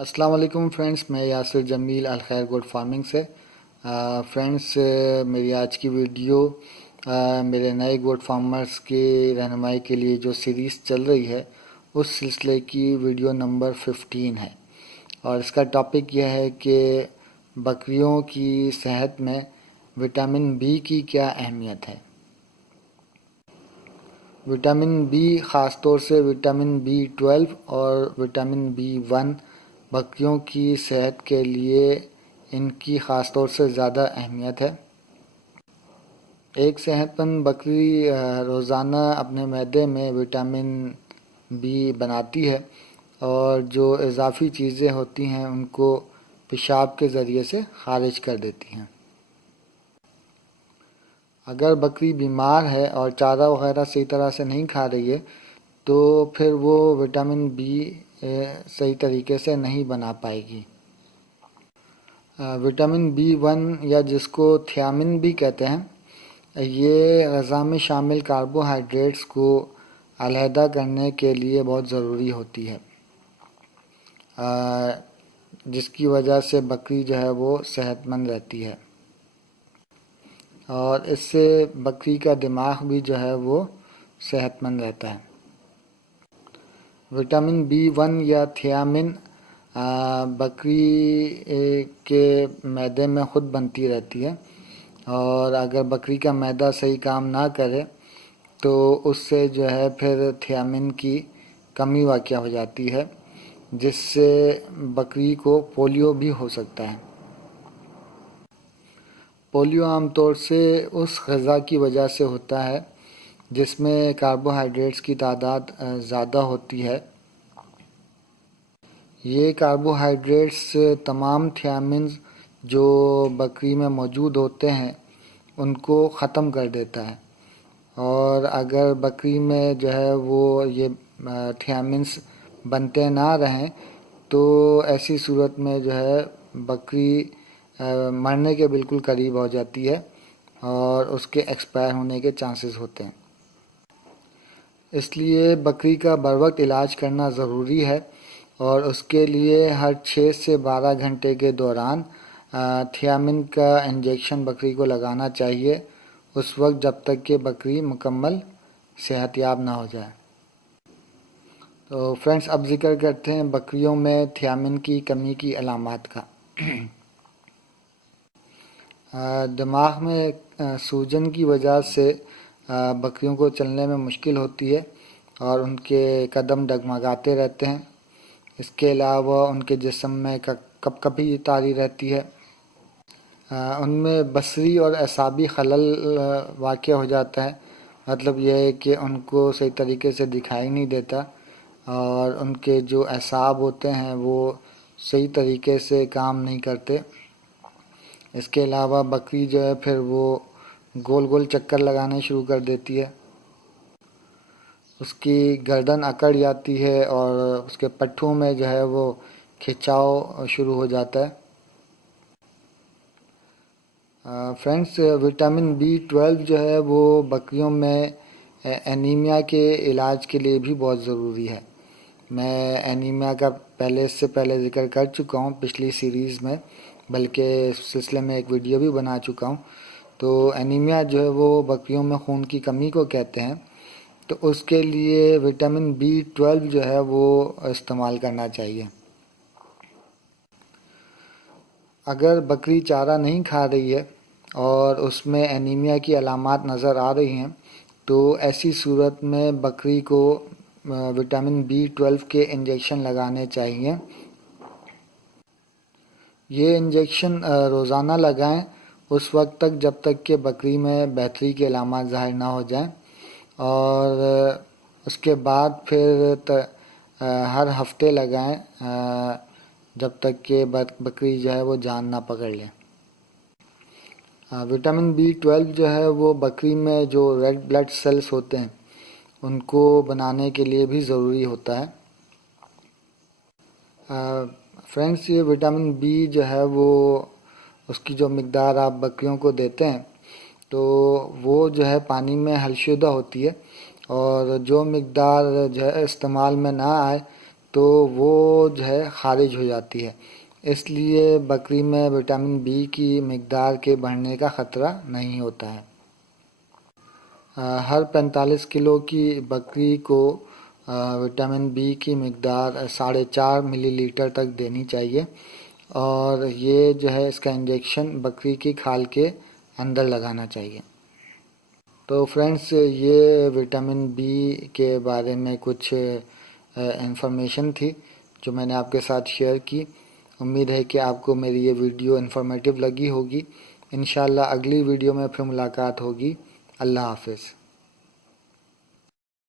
السلام علیکم فرینڈس، میں یاسر جمیل الخیر گوٹ فارمنگ سے۔ فرینڈس، میری آج کی ویڈیو میرے نئے گوٹ فارمرز کی رہنمائی کے لیے جو سیریز چل رہی ہے اس سلسلے کی ویڈیو نمبر 15 ہے، اور اس کا ٹاپک یہ ہے کہ بکریوں کی صحت میں وٹامن بی کی کیا اہمیت ہے۔ وٹامن بی، خاص طور سے وٹامن B12 اور وٹامن B1 بکریوں کی صحت کے لیے ان کی خاص طور سے زیادہ اہمیت ہے۔ ایک صحت مند بکری روزانہ اپنے معدے میں وٹامن بی بناتی ہے، اور جو اضافی چیزیں ہوتی ہیں ان کو پیشاب کے ذریعے سے خارج کر دیتی ہیں۔ اگر بکری بیمار ہے اور چارہ وغیرہ صحیح طرح سے نہیں کھا رہی ہے تو پھر وہ وٹامن بی صحیح طریقے سے نہیں بنا پائے گی۔ وٹامن B1 یا جس کو تھیامن بھی کہتے ہیں، یہ غذا میں شامل کاربوہائیڈریٹس کو علیحدہ کرنے کے لیے بہت ضروری ہوتی ہے، جس کی وجہ سے بکری جو ہے وہ صحت مند رہتی ہے، اور اس سے بکری کا دماغ بھی جو ہے وہ صحت مند رہتا ہے۔ وٹامن B1 یا تھیامن بکری کے معدے میں خود بنتی رہتی ہے، اور اگر بکری کا معدہ صحیح کام نہ کرے تو اس سے جو ہے پھر تھیامن کی کمی واقع ہو جاتی ہے، جس سے بکری کو پولیو بھی ہو سکتا ہے۔ پولیو عام طور سے اس غذا کی وجہ سے ہوتا ہے جس میں کاربوہائیڈریٹس کی تعداد زیادہ ہوتی ہے۔ یہ کاربوہائیڈریٹس تمام تھیامنز جو بکری میں موجود ہوتے ہیں ان کو ختم کر دیتا ہے، اور اگر بکری میں جو ہے وہ یہ تھیامنز بنتے نہ رہیں تو ایسی صورت میں جو ہے بکری مرنے کے بالکل قریب ہو جاتی ہے، اور اس کے ایکسپائر ہونے کے چانسز ہوتے ہیں۔ اس لیے بکری کا بروقت علاج کرنا ضروری ہے، اور اس کے لیے ہر 6 سے 12 گھنٹے کے دوران تھیامن کا انجیکشن بکری کو لگانا چاہیے، اس وقت جب تک کہ بکری مکمل صحت یاب نہ ہو جائے۔ تو فرینڈس، اب ذکر کرتے ہیں بکریوں میں تھیامن کی کمی کی علامات کا۔ دماغ میں سوجن کی وجہ سے بکریوں کو چلنے میں مشکل ہوتی ہے، اور ان کے قدم ڈگمگاتے رہتے ہیں۔ اس کے علاوہ ان کے جسم میں کپ کپی طاری رہتی ہے، ان میں بصری اور اعصابی خلل واقع ہو جاتا ہے۔ مطلب یہ ہے کہ ان کو صحیح طریقے سے دکھائی نہیں دیتا، اور ان کے جو اعصاب ہوتے ہیں وہ صحیح طریقے سے کام نہیں کرتے۔ اس کے علاوہ بکری جو ہے پھر وہ گول گول چکر لگانے شروع کر دیتی ہے، اس کی گردن اکڑ جاتی ہے، اور اس کے پٹھوں میں جو ہے وہ کھچاؤ شروع ہو جاتا ہے۔ فرینڈس، وٹامن B12 جو ہے وہ بکریوں میں اینیمیا کے علاج کے لیے بھی بہت ضروری ہے۔ میں اینیمیا کا اس سے پہلے ذکر کر چکا ہوں پچھلی سیریز میں، بلکہ اس سلسلے میں ایک ویڈیو بھی بنا چکا ہوں۔ تو اینیمیا جو ہے وہ بکریوں میں خون کی کمی کو کہتے ہیں، تو اس کے لیے وٹامن B12 جو ہے وہ استعمال کرنا چاہیے۔ اگر بکری چارہ نہیں کھا رہی ہے اور اس میں اینیمیا کی علامات نظر آ رہی ہیں تو ایسی صورت میں بکری کو وٹامن B12 کے انجیکشن لگانے چاہیے۔ یہ انجیکشن روزانہ لگائیں اس وقت تک جب تک کہ بکری میں بہتری کے علامات ظاہر نہ ہو جائیں، اور اس کے بعد پھر ہر ہفتے لگائیں جب تک کہ بکری جو ہے وہ جان نہ پکڑ لے۔ وٹامن B12 جو ہے وہ بکری میں جو ریڈ بلڈ سیلز ہوتے ہیں ان کو بنانے کے لیے بھی ضروری ہوتا ہے۔ فرینڈس، یہ وٹامن بی جو ہے وہ اس کی جو مقدار آپ بکریوں کو دیتے ہیں تو وہ جو ہے پانی میں حل شدہ ہوتی ہے، اور جو مقدار جو ہے استعمال میں نہ آئے تو وہ جو ہے خارج ہو جاتی ہے، اس لیے بکری میں وٹامن بی کی مقدار کے بڑھنے کا خطرہ نہیں ہوتا ہے۔ ہر 45 کلو کی بکری کو وٹامن بی کی مقدار 4.5 ملی لیٹر تک دینی چاہیے، اور یہ جو ہے اس کا انجیکشن بکری کی کھال کے اندر لگانا چاہیے۔ تو فرینڈس، یہ وٹامن بی کے بارے میں کچھ انفارمیشن تھی جو میں نے آپ کے ساتھ شیئر کی۔ امید ہے کہ آپ کو میری یہ ویڈیو انفارمیٹیو لگی ہوگی۔ انشاءاللہ اگلی ویڈیو میں پھر ملاقات ہوگی۔ اللہ حافظ۔